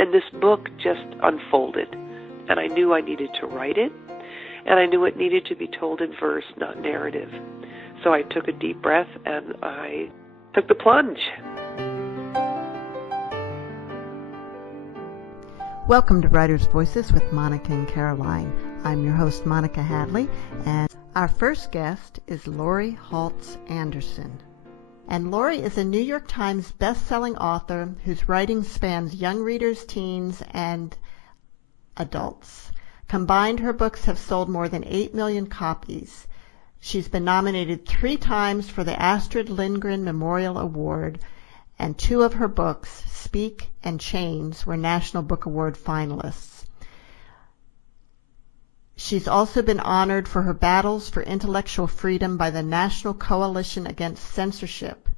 And this book just unfolded, and I knew I needed to write it, and I knew it needed to be told in verse, not narrative. So I took a deep breath, and I took the plunge. Welcome to Writers' Voices with Monica and Caroline. I'm your host, Monica Hadley, and our first guest is Laurie Halse Anderson. And Laurie is a New York Times best-selling author whose writing spans young readers, teens, and adults. Combined, her books have sold more than 8 million copies. She's been nominated 3 times for the Astrid Lindgren Memorial Award, and 2 of her books, Speak and Chains, were National Book Award finalists. She's also been honored for her battles for intellectual freedom by the National Coalition Against Censorship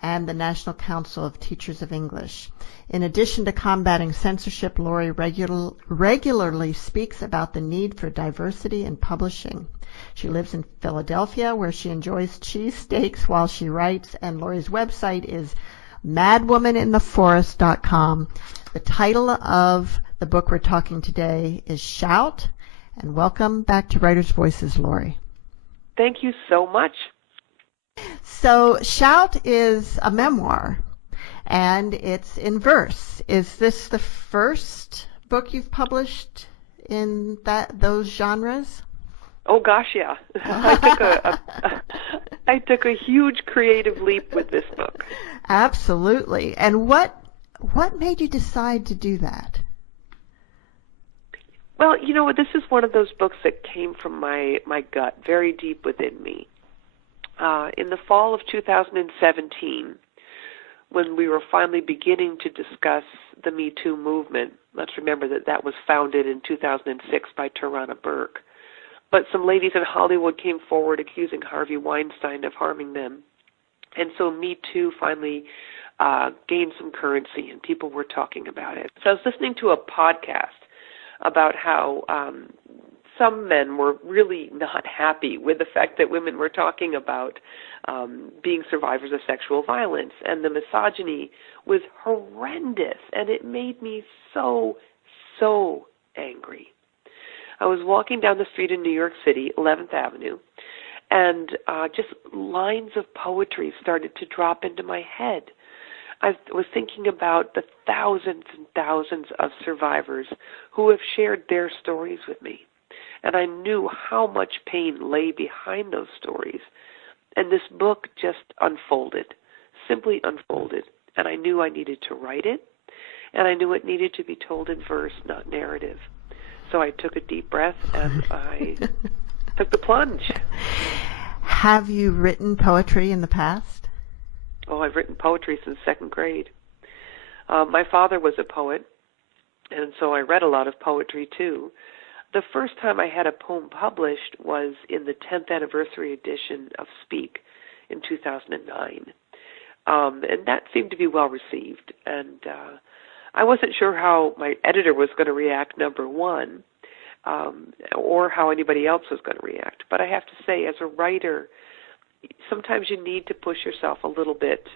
and the National Council of Teachers of English. In addition to combating censorship, Laurie regularly speaks about the need for diversity in publishing. She lives in Philadelphia, where she enjoys cheesesteaks while she writes, and Laurie's website is madwomanintheforest.com. The title of the book we're talking today is Shout. And welcome back to Writers' Voices, Laurie. Thank you so much. So Shout is a memoir, and it's in verse. Is this the first book you've published in those genres? Oh gosh, yeah. I took a huge creative leap with this book. Absolutely. And what made you decide to do that? Well, you know, this is one of those books that came from my gut, very deep within me. In the fall of 2017, when we were finally beginning to discuss the Me Too movement, let's remember that was founded in 2006 by Tarana Burke, but some ladies in Hollywood came forward accusing Harvey Weinstein of harming them. And so Me Too finally gained some currency, and people were talking about it. So I was listening to a podcast about how some men were really not happy with the fact that women were talking about being survivors of sexual violence, and the misogyny was horrendous, and it made me so angry. I was walking down the street in New York City, 11th Avenue, and just lines of poetry started to drop into my head. I was thinking about the thousands and thousands of survivors who have shared their stories with me. And I knew how much pain lay behind those stories. And this book just unfolded, simply unfolded. And I knew I needed to write it, and I knew it needed to be told in verse, not narrative. So I took a deep breath, and I took the plunge. Have you written poetry in the past? Oh, I've written poetry since 2nd grade. My father was a poet, and so I read a lot of poetry too. The first time I had a poem published was in the 10th anniversary edition of Speak in 2009. And that seemed to be well received. And I wasn't sure how my editor was going to react, number one, or how anybody else was going to react. But I have to say, as a writer, sometimes you need to push yourself a little bit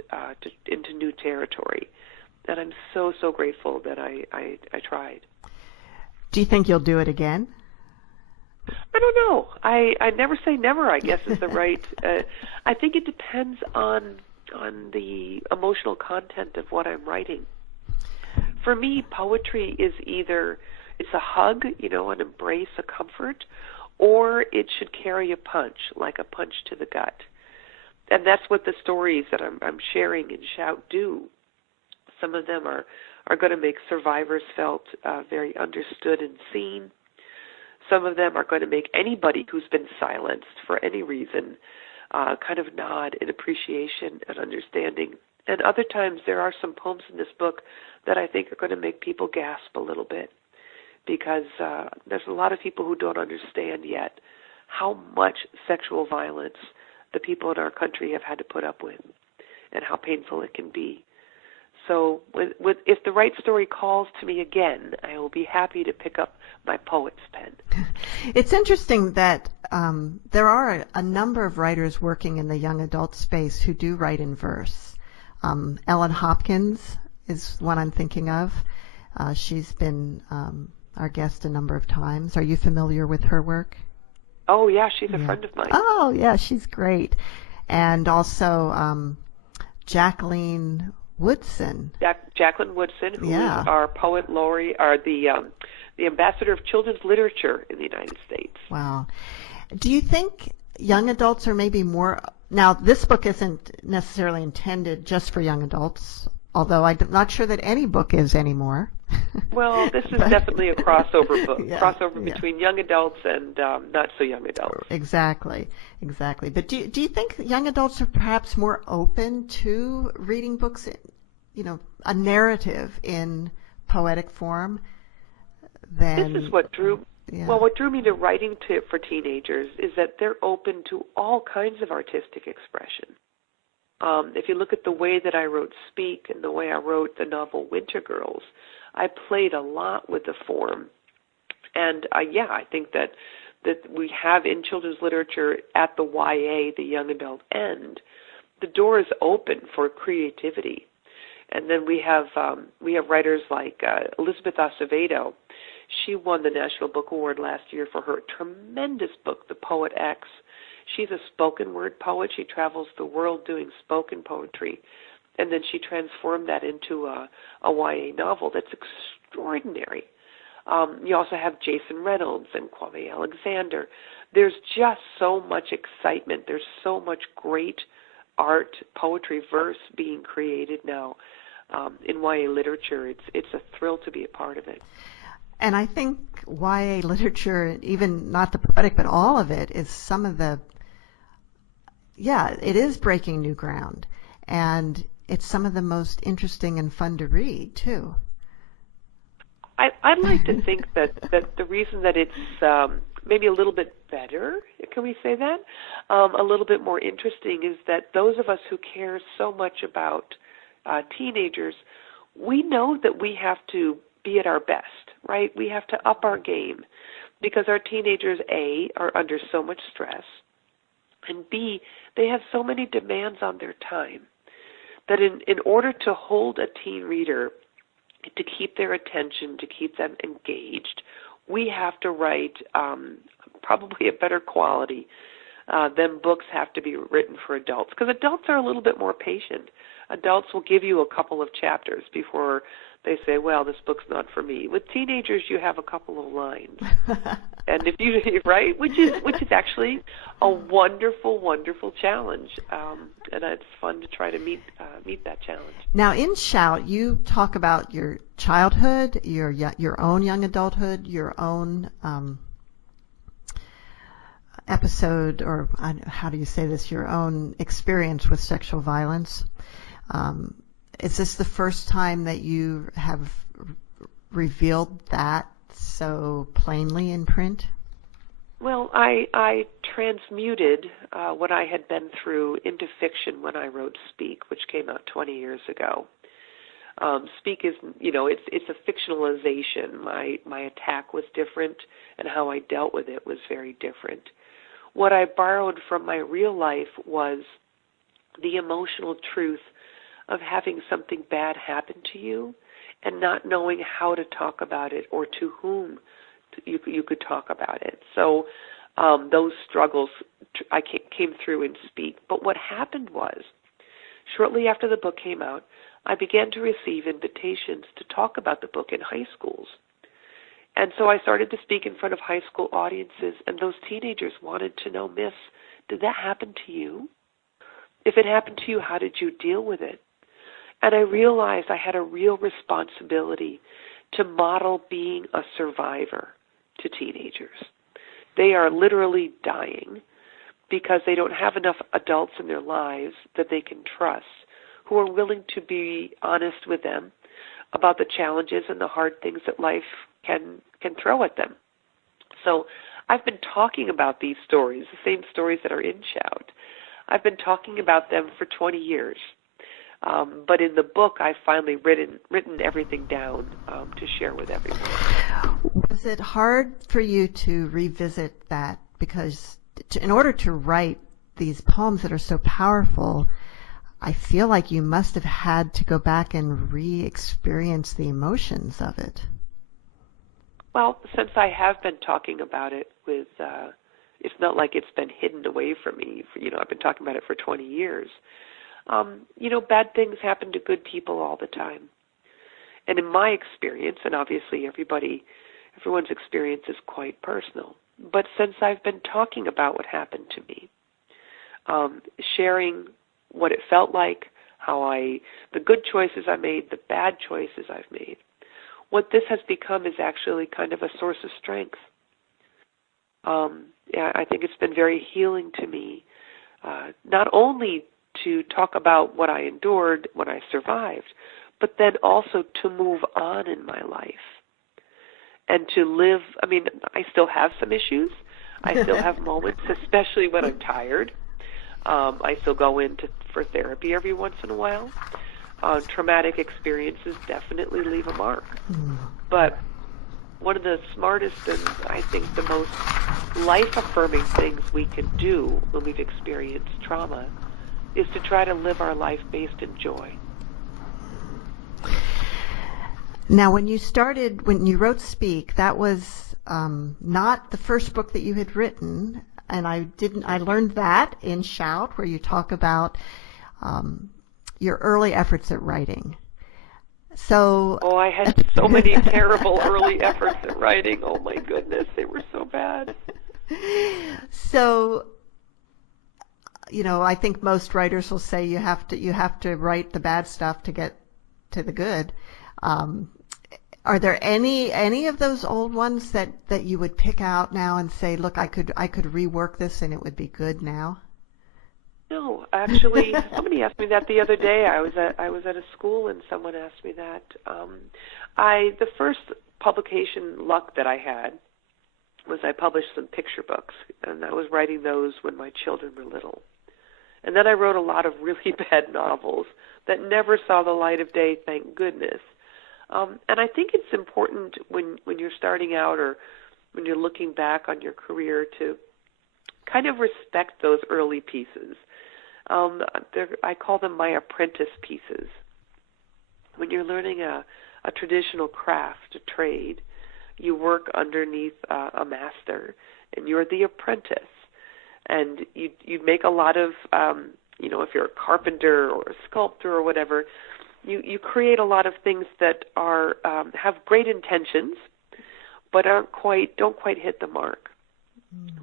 into new territory. And I'm so grateful that I tried. Do you think you'll do it again? I don't know. I never say never, I guess is the right. I think it depends on the emotional content of what I'm writing. For me, poetry is either it's a hug, an embrace, a comfort, or it should carry a punch, like a punch to the gut. And that's what the stories that I'm sharing in Shout do. Some of them are going to make survivors felt very understood and seen. Some of them are going to make anybody who's been silenced for any reason kind of nod in appreciation and understanding. And other times there are some poems in this book that I think are going to make people gasp a little bit, because there's a lot of people who don't understand yet how much sexual violence the people in our country have had to put up with and how painful it can be. So if the right story calls to me again, I will be happy to pick up my poet's pen. It's interesting that there are a number of writers working in the young adult space who do write in verse. Ellen Hopkins is one I'm thinking of. She's been our guest a number of times. Are you familiar with her work? Oh, yeah, she's a friend of mine. Oh, yeah, she's great. And also Jacqueline Woodson. Jacqueline Woodson, who is our poet laureate, the ambassador of children's literature in the United States. Wow. Do you think young adults are maybe more... Now, this book isn't necessarily intended just for young adults, although I'm not sure that any book is anymore. Well, this is definitely a crossover book, between young adults and not so young adults. Exactly. But do you think young adults are perhaps more open to reading books, a narrative in poetic form than... This is what drew... Yeah. Well, what drew me to writing for teenagers is that they're open to all kinds of artistic expression. If you look at the way that I wrote Speak and the way I wrote the novel Winter Girls, I played a lot with the form. And, I think that we have in children's literature at the YA, the young adult end, the door is open for creativity. And then we have writers like Elizabeth Acevedo. She won the National Book Award last year for her tremendous book, The Poet X. She's a spoken word poet. She travels the world doing spoken poetry. And then she transformed that into a YA novel that's extraordinary. You also have Jason Reynolds and Kwame Alexander. There's just so much excitement. There's so much great art, poetry, verse being created now in YA literature. It's a thrill to be a part of it. And I think YA literature, even not the poetic, but all of it, is some of the, it is breaking new ground. And it's some of the most interesting and fun to read, too. I'd like to think that the reason that it's maybe a little bit better, can we say that, a little bit more interesting, is that those of us who care so much about teenagers, we know that we have to be at our best, right? We have to up our game because our teenagers, A, are under so much stress, and B, they have so many demands on their time that in order to hold a teen reader, to keep their attention, to keep them engaged, we have to write probably a better quality than books have to be written for adults, because adults are a little bit more patient. Adults will give you a couple of chapters before they say, well, this book's not for me. With teenagers, you have a couple of lines. And if you, right, which is actually a wonderful, wonderful challenge. And it's fun to try to meet that challenge. Now, in Shout, you talk about your childhood, your own young adulthood, your own episode, or how do you say this, your own experience with sexual violence. Is this the first time that you have revealed that so plainly in print? Well, I transmuted what I had been through into fiction when I wrote Speak, which came out 20 years ago. Speak is, it's a fictionalization. My attack was different, and how I dealt with it was very different. What I borrowed from my real life was the emotional truth of having something bad happen to you and not knowing how to talk about it or to whom you could talk about it. So those struggles I came through in Speak. But what happened was, shortly after the book came out, I began to receive invitations to talk about the book in high schools. And so I started to speak in front of high school audiences, and those teenagers wanted to know, Miss, did that happen to you? If it happened to you, how did you deal with it? And I realized I had a real responsibility to model being a survivor to teenagers. They are literally dying because they don't have enough adults in their lives that they can trust who are willing to be honest with them about the challenges and the hard things that life can throw at them. So I've been talking about these stories, the same stories that are in Shout. I've been talking about them for 20 years. But in the book, I've finally written everything down to share with everyone. Was it hard for you to revisit that? Because in order to write these poems that are so powerful, I feel like you must have had to go back and re-experience the emotions of it. Well, since I have been talking about it with, it's not like it's been hidden away from me. I've been talking about it for 20 years. Bad things happen to good people all the time. And in my experience, and obviously everyone's experience is quite personal, but since I've been talking about what happened to me, sharing what it felt like, the good choices I made, the bad choices I've made, what this has become is actually kind of a source of strength. I think it's been very healing to me, not only to talk about what I endured, what I survived, but then also to move on in my life and to live. I still have some issues. I still have moments, especially when I'm tired. I still go for therapy every once in a while. Traumatic experiences definitely leave a mark. But one of the smartest and I think the most life-affirming things we can do when we've experienced trauma is to try to live our life based in joy. Now, when you wrote Speak, that was not the first book that you had written, and I learned that in Shout, where you talk about your early efforts at writing. So, I had so many terrible early efforts at writing. Oh my goodness, they were so bad. So, I think most writers will say you have to write the bad stuff to get to the good. Are there any of those old ones that you would pick out now and say, look, I could rework this and it would be good now? No, actually, somebody asked me that the other day. I was at a school and someone asked me that. The first publication luck that I had was I published some picture books, and I was writing those when my children were little. And then I wrote a lot of really bad novels that never saw the light of day, thank goodness. And I think it's important when you're starting out or when you're looking back on your career to kind of respect those early pieces. I call them my apprentice pieces. When you're learning a traditional craft, a trade, you work underneath a master, and you're the apprentice. And you make a lot of, if you're a carpenter or a sculptor or whatever, you create a lot of things that are have great intentions, but don't quite hit the mark.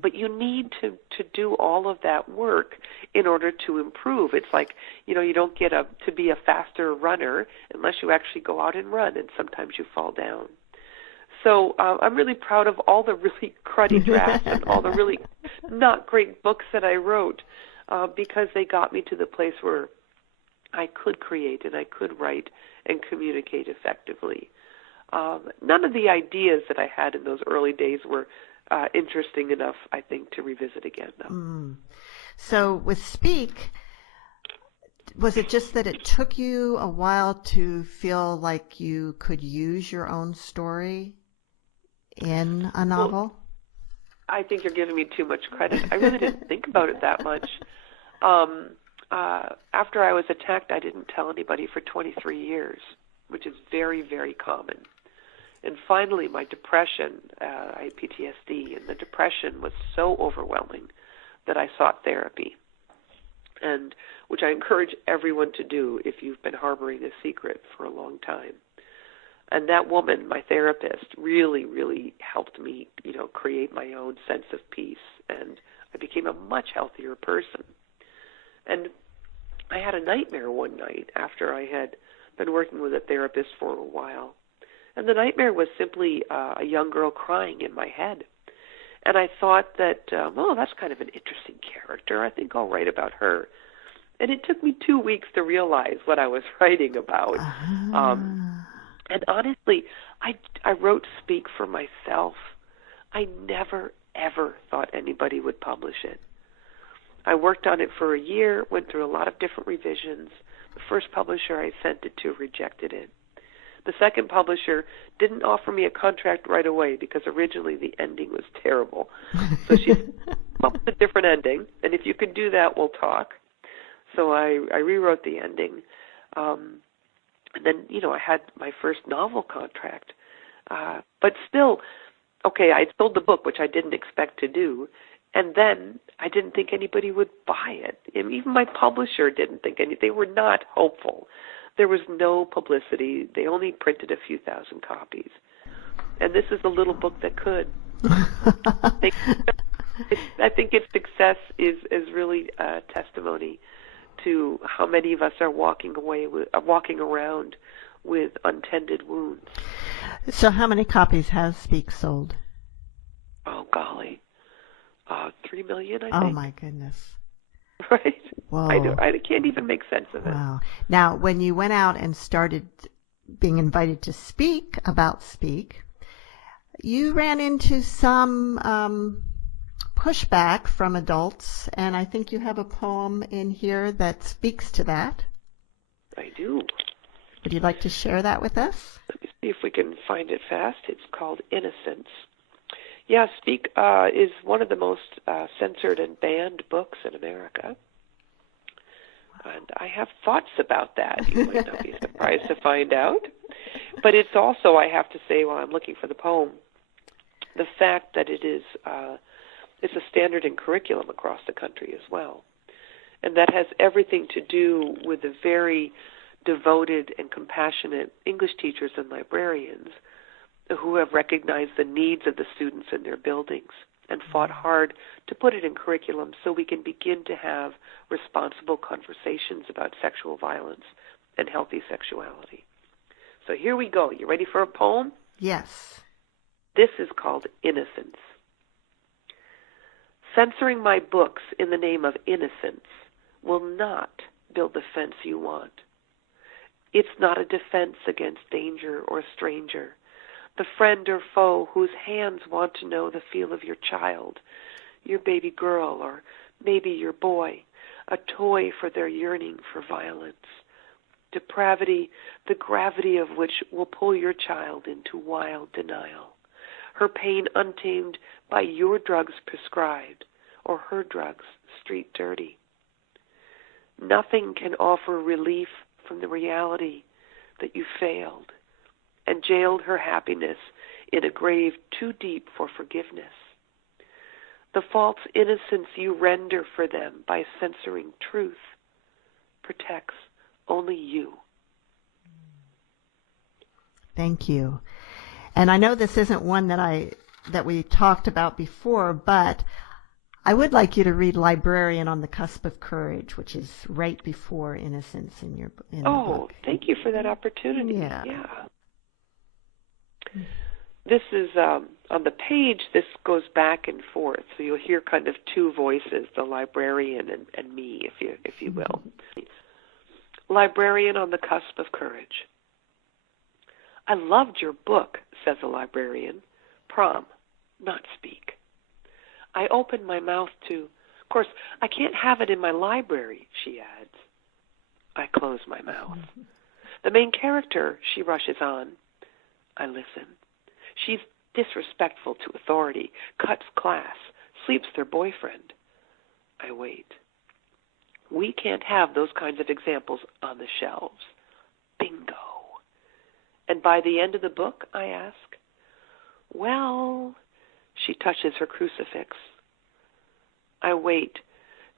But you need to do all of that work in order to improve. It's like, you don't get to be a faster runner unless you actually go out and run, and sometimes you fall down. So I'm really proud of all the really cruddy drafts and all the really not great books that I wrote because they got me to the place where I could create and I could write and communicate effectively. None of the ideas that I had in those early days were interesting enough, I think, to revisit again, though. So with Speak, was it just that it took you a while to feel like you could use your own story in a novel? Well, I think you're giving me too much credit. I really didn't think about it that much. After I was attacked, I didn't tell anybody for 23 years, which is very, very common. And finally, my depression, I had PTSD, and the depression was so overwhelming that I sought therapy, and which I encourage everyone to do if you've been harboring a secret for a long time. And that woman, my therapist, really, really helped me, create my own sense of peace, and I became a much healthier person. And I had a nightmare one night after I had been working with a therapist for a while. And the nightmare was simply a young girl crying in my head. And I thought that, that's kind of an interesting character. I think I'll write about her. And it took me 2 weeks to realize what I was writing about. And honestly, I wrote Speak for myself. I never, ever thought anybody would publish it. I worked on it for a year, went through a lot of different revisions. The first publisher I sent it to rejected it. The second publisher didn't offer me a contract right away because originally the ending was terrible. So she came up with a different ending, and if you can do that, we'll talk. So I rewrote the ending. And then, I had my first novel contract. But still, okay, I sold the book, which I didn't expect to do. And then I didn't think anybody would buy it. And even my publisher didn't think they were not hopeful. There was no publicity. They only printed a few thousand copies. And this is a little book that could. I think its success is really a testimony to how many of us are walking around with untended wounds. So how many copies has Speak sold? Oh, golly. 3 million, I think. Oh, my goodness. Right? Whoa. I can't even make sense of it. Wow. Now, when you went out and started being invited to speak about Speak, you ran into some pushback from adults, and I think you have a poem in here that speaks to that. I do. Would you like to share that with us? Let me see if we can find it fast. It's called Innocence. Yeah, Speak is one of the most censored and banned books in America. And I have thoughts about that. You might not be surprised to find out. But it's also, I have to say, while I'm looking for the poem, the fact that it's a standard in curriculum across the country as well. And that has everything to do with the very devoted and compassionate English teachers and librarians who have recognized the needs of the students in their buildings and fought hard to put it in curriculum so we can begin to have responsible conversations about sexual violence and healthy sexuality. So here we go. You ready for a poem? Yes. This is called Innocence. Censoring my books in the name of innocence will not build the fence you want. It's not a defense against danger or stranger, the friend or foe whose hands want to know the feel of your child, your baby girl, or maybe your boy, a toy for their yearning for violence. Depravity, the gravity of which will pull your child into wild denial. Her pain untamed by your drugs prescribed, or her drugs street dirty. Nothing can offer relief from the reality that you failed and jailed her happiness in a grave too deep for forgiveness. The false innocence you render for them by censoring truth protects only you. Thank you. And I know this isn't one that we talked about before, but I would like you to read Librarian on the Cusp of Courage, which is right before Innocence in the book. Thank you for that opportunity. Yeah. This is, on the page, this goes back and forth, so you'll hear kind of two voices, the librarian and me, if you will. Librarian on the Cusp of Courage. I loved your book, says the librarian. Prom, not Speak. I open my mouth to, of course, I can't have it in my library, she adds. I close my mouth. The main character, she rushes on. I listen. She's disrespectful to authority, cuts class, sleeps with her boyfriend. I wait. We can't have those kinds of examples on the shelves. Bingo. And by the end of the book, I ask, well, she touches her crucifix. I wait,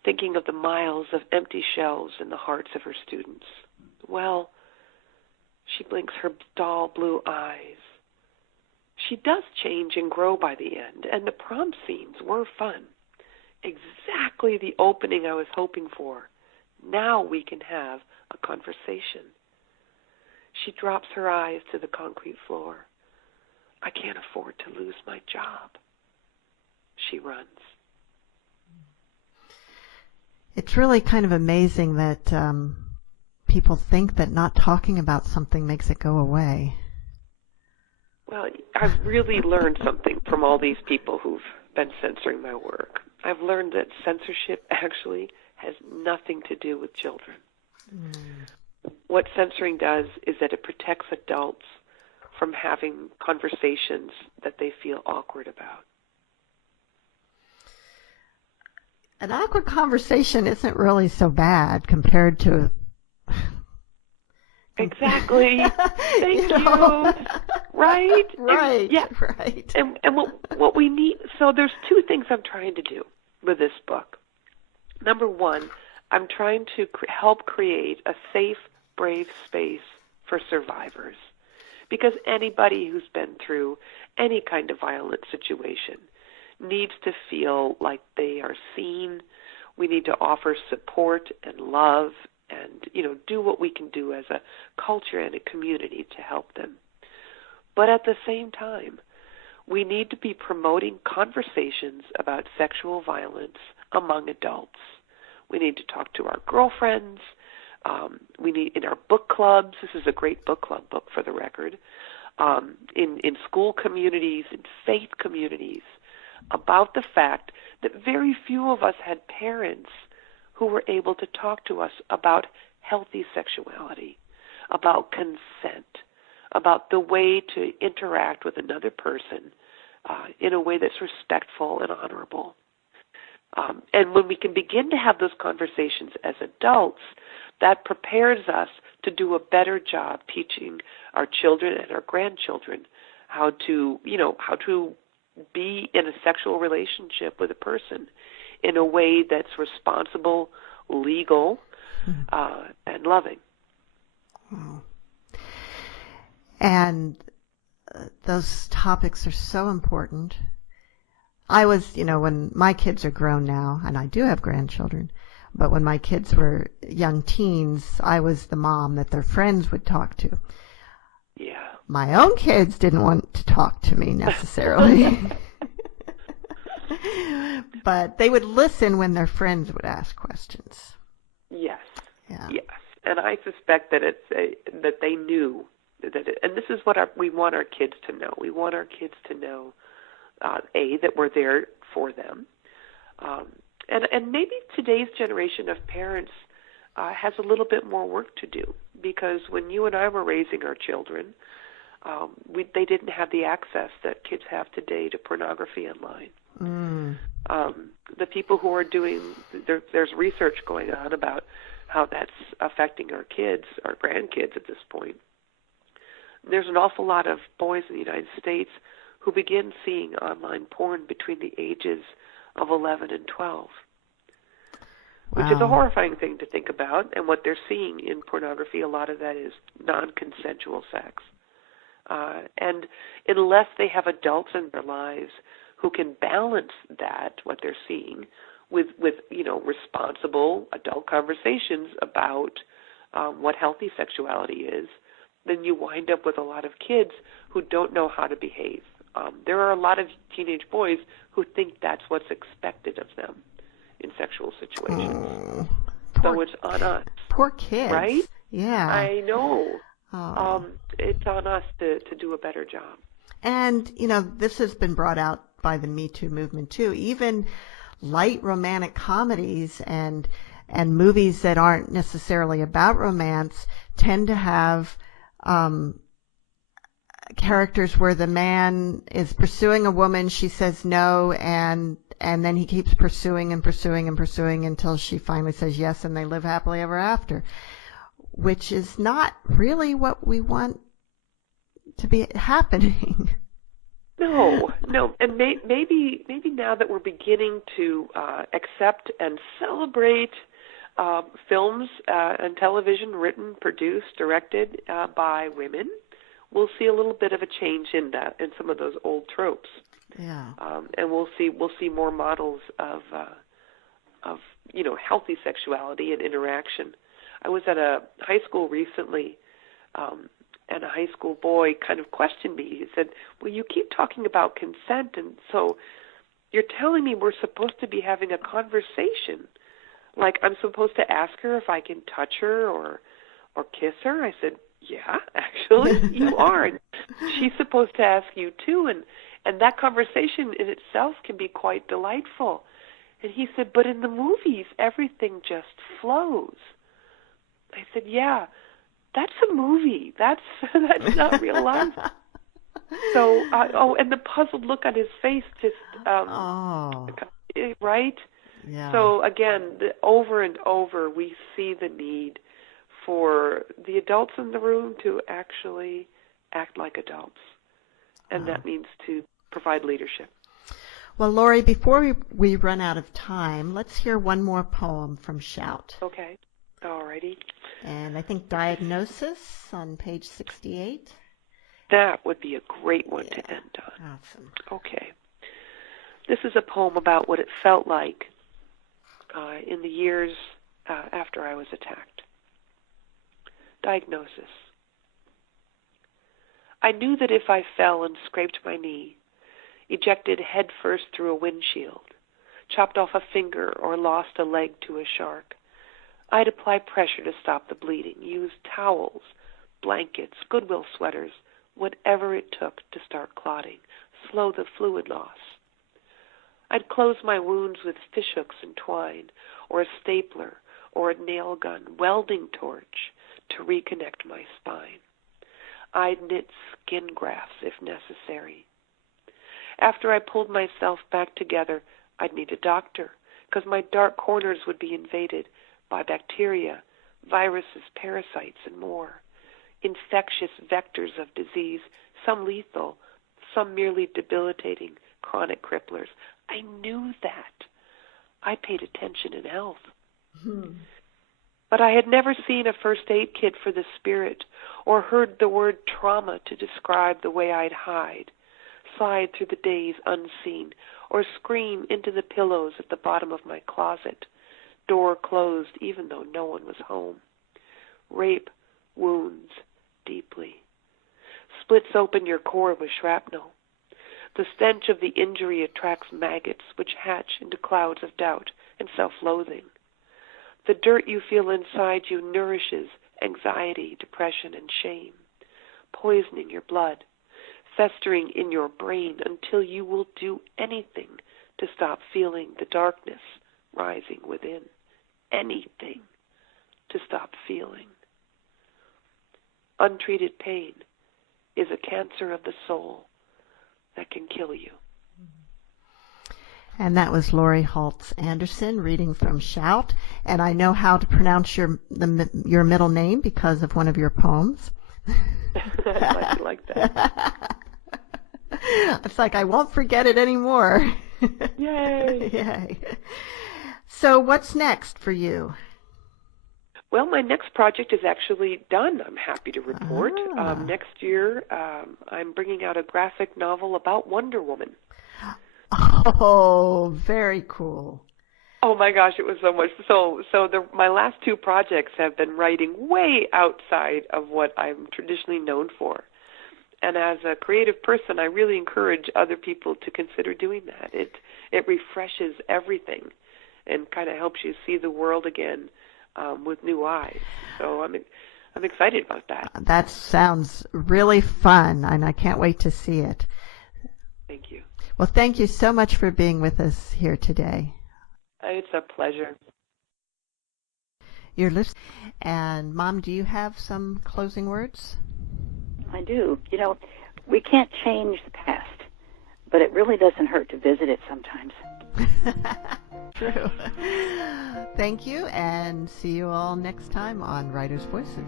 thinking of the miles of empty shelves in the hearts of her students. Well, she blinks her dull blue eyes. She does change and grow by the end, and the prom scenes were fun. Exactly the opening I was hoping for. Now we can have a conversation. She drops her eyes to the concrete floor. I can't afford to lose my job. She runs. It's really kind of amazing that people think that not talking about something makes it go away. Well, I've really learned something from all these people who've been censoring my work. I've learned that censorship actually has nothing to do with children. What censoring does is that it protects adults from having conversations that they feel awkward about. An awkward conversation isn't really so bad compared to... Exactly. Thank you. Right? Right, yeah. right. And what we need, so there's two things I'm trying to do with this book. Number one, I'm trying to help create a safe, brave space for survivors. Because anybody who's been through any kind of violent situation needs to feel like they are seen. We need to offer support and love and, do what we can do as a culture and a community to help them. But at the same time, we need to be promoting conversations about sexual violence among adults. We need to talk to our girlfriends. We need, in our book clubs, this is a great book club book for the record, in school communities, in faith communities, about the fact that very few of us had parents who were able to talk to us about healthy sexuality, about consent, about the way to interact with another person in a way that's respectful and honorable. And when we can begin to have those conversations as adults, that prepares us to do a better job teaching our children and our grandchildren how to be in a sexual relationship with a person in a way that's responsible, legal, and loving. Wow. And those topics are so important. I was, when my kids are grown now, and I do have grandchildren, but when my kids were young teens, I was the mom that their friends would talk to. Yeah. My own kids didn't want to talk to me necessarily. But they would listen when their friends would ask questions. Yes. Yeah. Yes. And I suspect that that they knew that and this is what we want our kids to know. We want our kids to know, that we're there for them. And maybe today's generation of parents has a little bit more work to do, because when you and I were raising our children, they didn't have the access that kids have today to pornography online. The people who are doing, there's research going on about how that's affecting our kids, our grandkids at this point. There's an awful lot of boys in the United States who begin seeing online porn between the ages of 11 and 12, which is a horrifying thing to think about. And what they're seeing in pornography, a lot of that is non-consensual sex. And unless they have adults in their lives who can balance that, what they're seeing, with responsible adult conversations about what healthy sexuality is, then you wind up with a lot of kids who don't know how to behave. There are a lot of teenage boys who think that's what's expected of them in sexual situations. So it's on us. Poor kids. Right? Yeah. I know. It's on us to do a better job. And, this has been brought out by the Me Too movement, too. Even light romantic comedies and movies that aren't necessarily about romance tend to have characters where the man is pursuing a woman, she says no, and then he keeps pursuing and pursuing and pursuing until she finally says yes, and they live happily ever after, which is not really what we want to be happening. No, and maybe now that we're beginning to accept and celebrate films and television written, produced, directed by women, we'll see a little bit of a change in that, in some of those old tropes. Yeah. And we'll see more models of healthy sexuality and interaction. I was at a high school recently, and a high school boy kind of questioned me. He said, "Well, you keep talking about consent, and so you're telling me we're supposed to be having a conversation. Like, I'm supposed to ask her if I can touch her or kiss her?" I said, "Yeah, actually, you are. And she's supposed to ask you too, and that conversation in itself can be quite delightful." And he said, "But in the movies, everything just flows." I said, "Yeah, that's a movie. That's not real life." So, and the puzzled look on his face just, right? Yeah. So again, over and over, we see the need for the adults in the room to actually act like adults. And that means to provide leadership. Well, Laurie, before we run out of time, let's hear one more poem from Shout. Okay. All righty. And I think Diagnosis on page 68. That would be a great one to end on. Awesome. Okay. This is a poem about what it felt like in the years after I was attacked. Diagnosis. I knew that if I fell and scraped my knee, ejected headfirst through a windshield, chopped off a finger or lost a leg to a shark, I'd apply pressure to stop the bleeding, use towels, blankets, Goodwill sweaters, whatever it took to start clotting, slow the fluid loss. I'd close my wounds with fishhooks and twine, or a stapler, or a nail gun, welding torch to reconnect my spine. I'd knit skin grafts if necessary. After I pulled myself back together, I'd need a doctor, because my dark corners would be invaded by bacteria, viruses, parasites, and more. Infectious vectors of disease, some lethal, some merely debilitating, chronic cripplers. I knew that. I paid attention in health. But I had never seen a first aid kit for the spirit or heard the word trauma to describe the way I'd hide, slide through the days unseen, or scream into the pillows at the bottom of my closet, door closed even though no one was home. Rape wounds deeply. Splits open your core with shrapnel. The stench of the injury attracts maggots which hatch into clouds of doubt and self-loathing. The dirt you feel inside you nourishes anxiety, depression, and shame, poisoning your blood, festering in your brain until you will do anything to stop feeling the darkness rising within. Anything to stop feeling. Untreated pain is a cancer of the soul that can kill you. And that was Laurie Halse Anderson reading from Shout. And I know how to pronounce your middle name because of one of your poems. I like that. It's like I won't forget it anymore. Yay! Yay. So what's next for you? Well, my next project is actually done, I'm happy to report. Next year, I'm bringing out a graphic novel about Wonder Woman. Oh, very cool. Oh my gosh, it was so much. My last two projects have been writing way outside of what I'm traditionally known for. And as a creative person, I really encourage other people to consider doing that. It refreshes everything and kind of helps you see the world again with new eyes. So I'm excited about that. That sounds really fun, and I can't wait to see it. Thank you. Well, thank you so much for being with us here today. It's a pleasure. You're listening. And, Mom, do you have some closing words? I do. We can't change the past, but it really doesn't hurt to visit it sometimes. True. Thank you, and see you all next time on Writers' Voices.